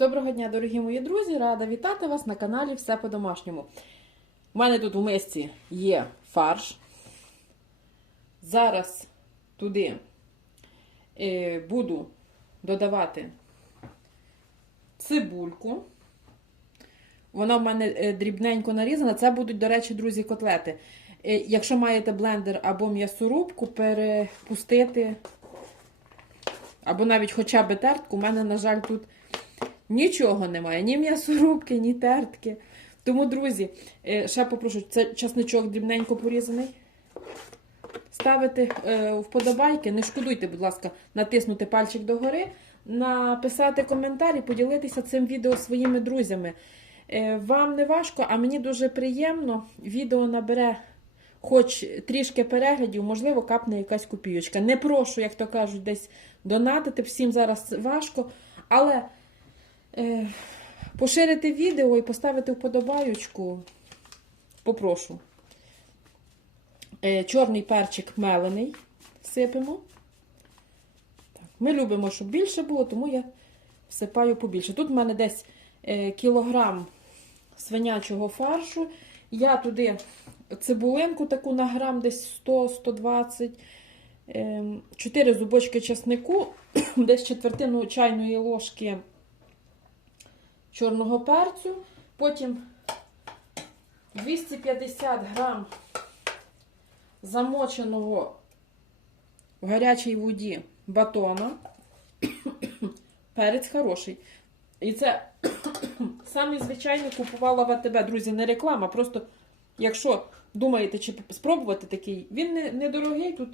Доброго дня, дорогі мої друзі! Рада вітати вас на каналі Все по-домашньому. У мене тут у мисці є фарш. Зараз туди е, буду додавати цибульку. Вона в мене е, дрібненько нарізана. Це будуть, до речі, друзі, котлети. Е, якщо маєте блендер або м'ясорубку, перепустити, або навіть хоча б тертку, у мене, на жаль, тут нічого немає, ні м'ясорубки, ні тертки. Тому, друзі, е, ще попрошу, це часничок дрібненько порізаний. Ставити е, вподобайки, не шкодуйте, будь ласка, натиснути пальчик догори, написати коментарі, поділитися цим відео своїми друзями. Е, Вам не важко, а мені дуже приємно. Відео набере хоч трішки переглядів, можливо, капне якась копійочка. Не прошу, як то кажуть, десь донатити. Всім зараз важко. Але поширити відео і поставити вподобайочку. Попрошу. Е, чорний перчик мелений сипемо. Ми любимо, щоб більше було, тому я всипаю побільше. Тут в мене десь е, кілограм свинячого фаршу. Я туди цибулинку таку на грам, десь 100-120, 4 зубочки чеснику, десь четвертину чайної ложки чорного перцю. Потім 250 грам замоченого в гарячій воді батона. Перець хороший. І це самий звичайний купувала в АТБ. Друзі, не реклама. Просто, якщо думаєте, чи спробувати такий, він не, недорогий, тут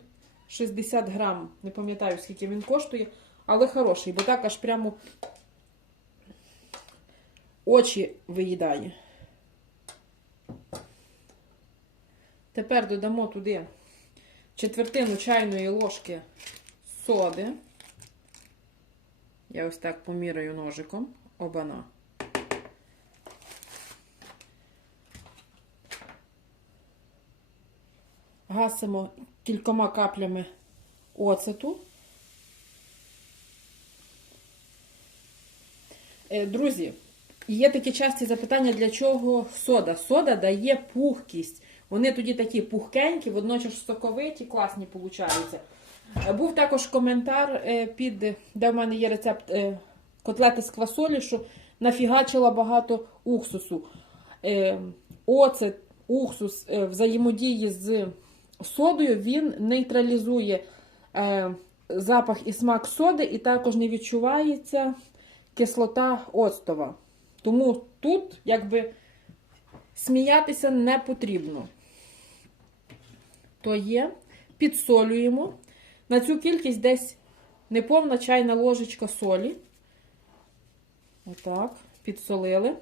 60 грам. Не пам'ятаю, скільки він коштує, але хороший, бо так аж прямо очі виїдає. Тепер додамо туди четвертину чайної ложки соди. Я ось так поміряю ножиком. Обана. Гасимо кількома каплями оцету. Е, Друзі, є такі часті запитання, для чого сода. Сода дає пухкість. Вони тоді такі пухкенькі, водночас соковиті, класні получаються. Е, Був також коментар е, під, де в мене є рецепт е, котлети з квасолі, що нафігачила багато уксусу. Оцет, уксус взаємодії з содою, він нейтралізує запах і смак соди, і також не відчувається кислота оцтова. Тому тут, якби, сміятися не потрібно. То є, підсолюємо. На цю кількість десь неповна чайна ложечка солі. Отак, підсолили.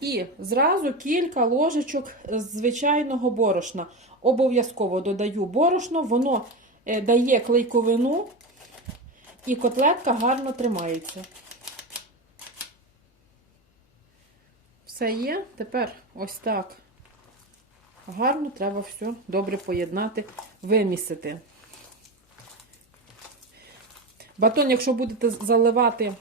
І зразу кілька ложечок звичайного борошна. Обов'язково додаю борошно, воно е, дає клейковину, і котлетка гарно тримається. Все є. Тепер ось так. Гарно треба все добре поєднати, вимісити. Батон, якщо будете заливати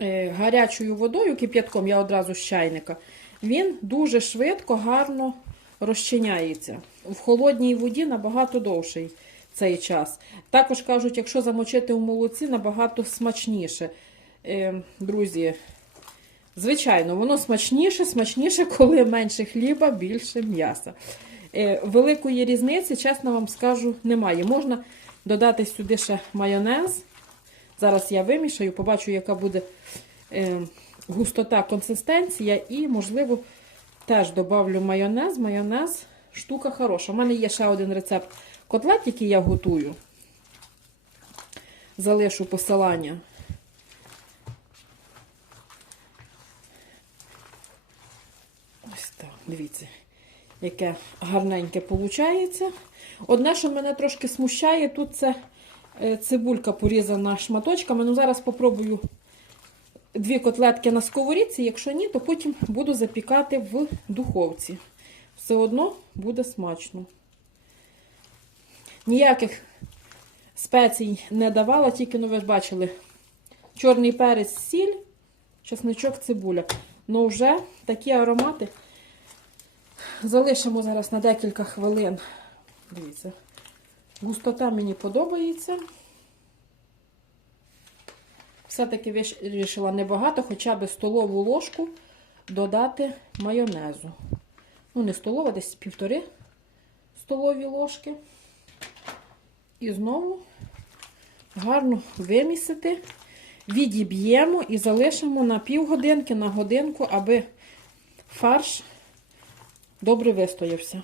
е, гарячою водою, кип'ятком, я одразу з чайника, він дуже швидко, гарно розчиняється. В холодній воді набагато довший цей час. Також кажуть, якщо замочити в молоці, набагато смачніше. Е, друзі, Звичайно, воно смачніше, смачніше, коли менше хліба, більше м'яса. Е, великої різниці, чесно вам скажу, немає. Можна додати сюди ще майонез. Зараз я вимішаю, побачу, яка буде е, густота, консистенція, і, можливо, теж додавлю майонез. Майонез штука хороша. У мене є ще один рецепт котлет, який я готую. Залишу посилання. Ось так, дивіться, яке гарненьке виходить. Одне, що мене трошки смущає, тут це е, цибулька порізана шматочками. Ну, зараз спробую дві котлетки на сковорідці. Якщо ні, то потім буду запікати в духовці. Все одно буде смачно. Ніяких спецій не давала, тільки, ну ви ж бачили, чорний перець, сіль, чесничок, цибуля. Ну вже такі аромати. Залишимо зараз на декілька хвилин. Дивіться, густота мені подобається. Все-таки вирішила небагато, хоча б столову ложку додати майонезу. Ну, не столова, десь півтори столові ложки. І знову гарно вимісити, відіб'ємо і залишимо на півгодинки, на годинку, аби фарш добре вистоявся.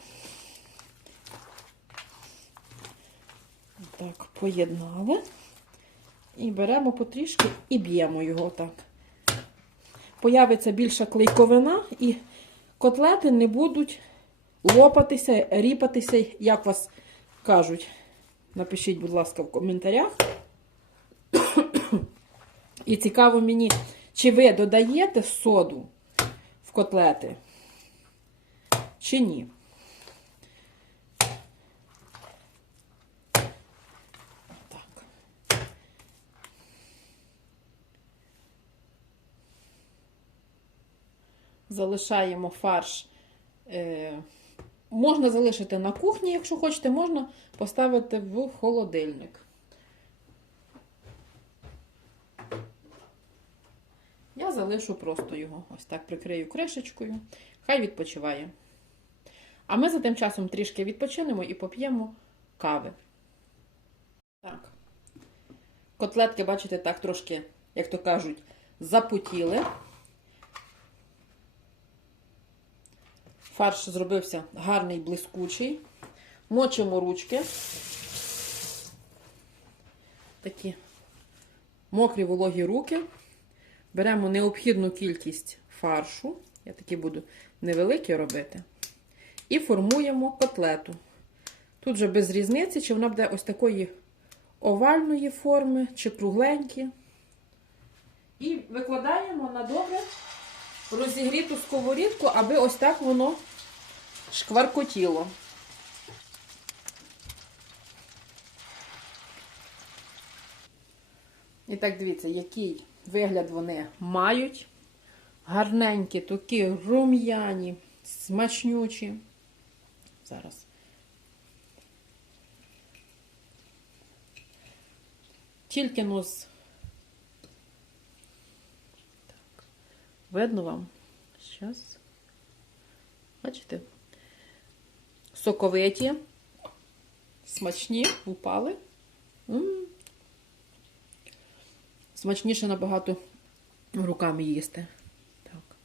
Так, поєднали. І беремо потрішки і б'ємо його так. Появиться більша клейковина, і котлети не будуть лопатися, ріпатися, як вас кажуть. Напишіть, будь ласка, в коментарях. І цікаво мені, чи ви додаєте соду в котлети, чи ні. Так. Залишаємо фарш. Е, можна залишити на кухні, якщо хочете, можна поставити в холодильник. Я залишу просто його. Ось так прикрию кришечкою. Хай відпочиває. А ми за тим часом трішки відпочинемо і поп'ємо кави. Так. Котлетки, бачите, так трошки, як то кажуть, запутіли. Фарш зробився гарний, блискучий. Мочимо ручки. Такі мокрі вологі руки. Беремо необхідну кількість фаршу. Я такі буду невеликі робити. І формуємо котлету. Тут вже без різниці, чи вона буде ось такої овальної форми, чи кругленькі. І викладаємо на добре розігріту сковорідку, аби ось так воно шкваркотіло. І так, дивіться, який вигляд вони мають. Гарненькі, такі рум'яні, смачнючі. Зараз. Тільки з. Так. Видно вам? Щас. Бачите? Соковиті, смачні, упали. М -м -м. Смачніше набагато руками їсти. Так.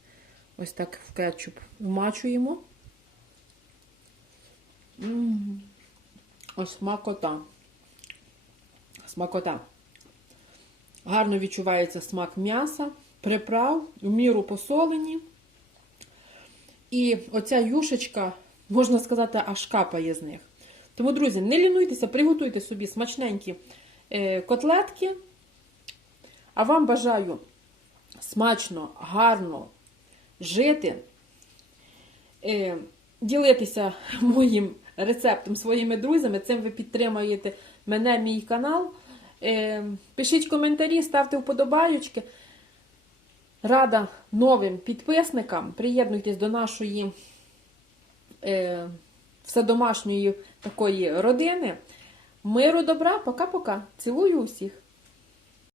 Ось так в кетчуп вмачуємо. Ось смакота. Смакота. Гарно відчувається смак м'яса, приправ, в міру посолені. І оця юшечка, можна сказати, аж капає з них. Тому, друзі, не лінуйтеся, приготуйте собі смачненькі е, котлетки. А вам бажаю смачно, гарно жити, е, ділитися моїм рецептом своїми друзями. Цим ви підтримуєте мене, мій канал. Е, пишіть коментарі, ставте вподобаючки. Рада новим підписникам. Приєднуйтесь до нашої е, вседомашньої такої родини. Миру, добра, пока-пока. Цілую усіх!